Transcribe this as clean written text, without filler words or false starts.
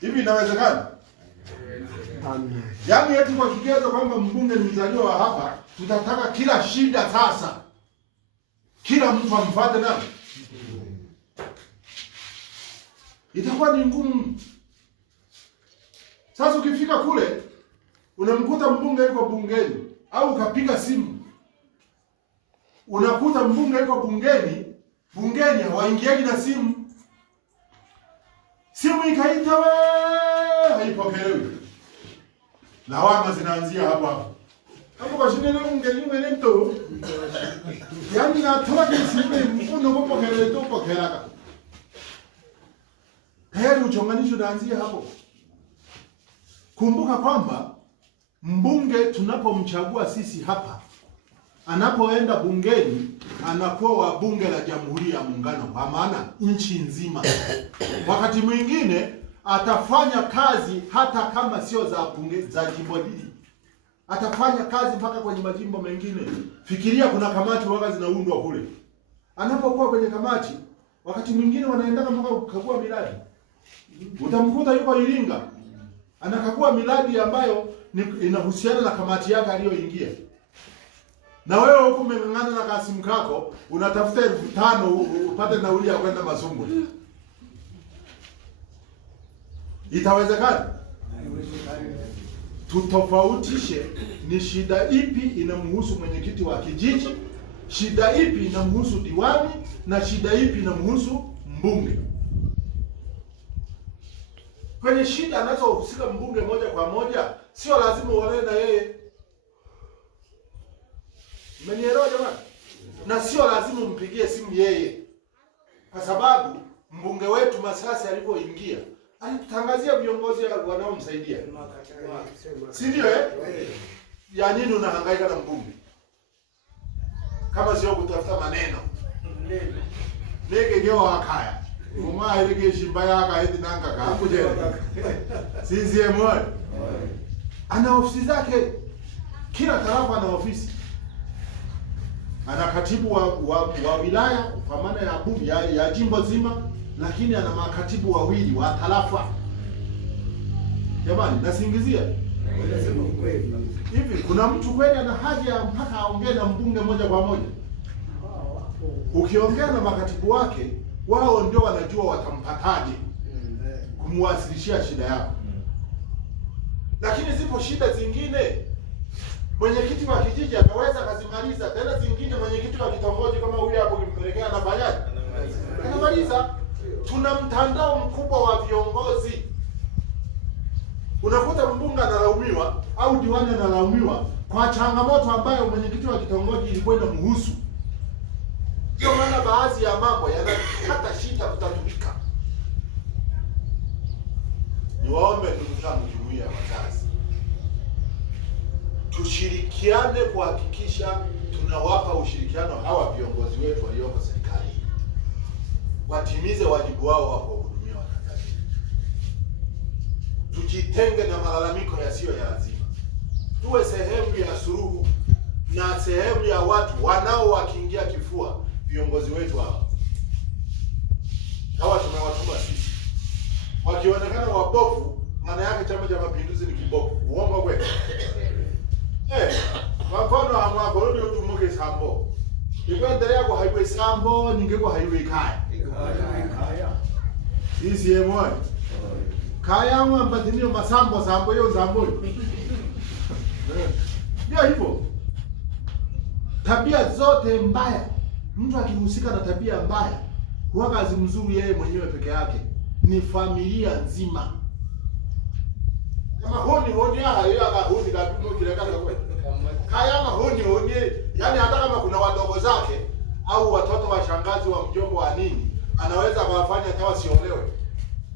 Hivi inawezekana? Amen. Yaani eti kwa kigezo kwamba mbunge ni mzaliwa wa hapa, tutataka kila shida sasa kila mtu amfuate nani? Itakuwa ni ngumu. Sasa ukifika kule unamkuta mbunge yuko bungeni, au ukapiga simu unakuta mbunge yuko bungeni hawaingiaji na simu. Simu ikaita haipokelewi. Lawama zinaanzia hapo hapo. Hapo kwa shida leo mbunge ni mtu. Yaani natoa simu mfuno kupokelewa tu pokelaka. Tayari uchonganisho unaanzia hapo. Kumbuka kwamba mbunge tunapomchagua sisi hapa, anapoenda bungeni anakuwa wa bunge la Jamhuri ya Muungano, kwa maana nchi nzima. Wakati mwingine atafanya kazi hata kama sio za bunge za jimbo hili, atafanya kazi mpaka kwenye majimbo mengine. Fikiria kuna kamati waga zinaundwa kule. Anapokuwa kwenye kamati, wakati mwingine wanaenda mpaka kukagua miradi. Utamkuta yuko Iringa anakagua miradi ambayo inahusiana na kamati yake aliyoingia. Na wewe huko umeng'ang'ana na kasimu kako, unatafuta 5,000 upate nauli ya kwenda Masumbu. Itawezekana? Tutofautishe ni shida ipi inamhusu mwenyekiti wa kijiji, shida ipi inamhusu diwani, na shida ipi inamhusu mbunge. Kwenye shida anazohusika mbunge moja kwa moja, sio lazima uone na yeye. Mmenielewa jamani? Na sio lazima umpigie simu yeye. Kwa sababu mbunge wetu Masasi alipoingia, alitangazia viongozi wanaomsaidia. Si ndio Ya nini unahangaika na mbunge? Kama sio kutafuta maneno. Nege ngewa wakaya. Uma ilege shimba yaka hedi nanga kakuje. CCM ana ofisi zake. Kila tarafa ana ofisi. Ana katibu wa wilaya kwa maana ya bunge ya jimbo zima, lakini ana makatibu wawili wa tarafa. Jamani, nasingizia. Hivi kuna mtu kweli ana haja mpaka aongee na mbunge moja kwa moja? Ukiongea na makatibu wake, wao ndio wanajua watampataje kumwasilishia shida yako. Lakini zipo shida zingine mwenyekiti wa kijiji anaweza kazimaliza, tena zingine mwenyekiti wa kitongoji kama huyu hapo kimpelekea anafanyaje? Anamaliza. Tuna mtandao mkubwa wa viongozi. Unakuta mbunge analaumiwa au diwani analaumiwa kwa changamoto ambayo mwenyekiti wa kitongoji ilikuwa inamhusu. Ndio maana baadhi ya mambo yanakata shida kutatulika. Niwaombe ndugu zangu jumuiya ya wazazi, tushirikiane kuhakikisha tunawapa ushirikiano hawa viongozi wetu walioko serikalini. Watimize wajibu wao wa kuhudumia Watanzania. Tujitenge na malalamiko yasiyo ya lazima. Tuwe sehemu ya suluhu na sehemu ya watu wanaowakingia kifua viongozi wetu hawa. Hawa tumewatuma sisi. Wakionekana wabovu, maana yake Chama cha Mapinduzi ni kibovu. Uongo kweli? Mfano amwako ndio tumuke sambo. Ikiendelea kwa highway sambo, ningeko highway kaya. CCM kaya mwampatinio masambo sambo hiyo sambo. Ndio hivyo. Tabia zote mbaya, mtu akihusika na tabia mbaya, huwa kazi mzuri yeye mwenyewe peke yake, ni familia nzima. Kama honi hayo honi kabisa kilekana kwa kaya honi yani hata kama kuna wadogo zake au watoto wa shangazi wa mjomba wa nini, anaweza kuwafanya kawa siolewe.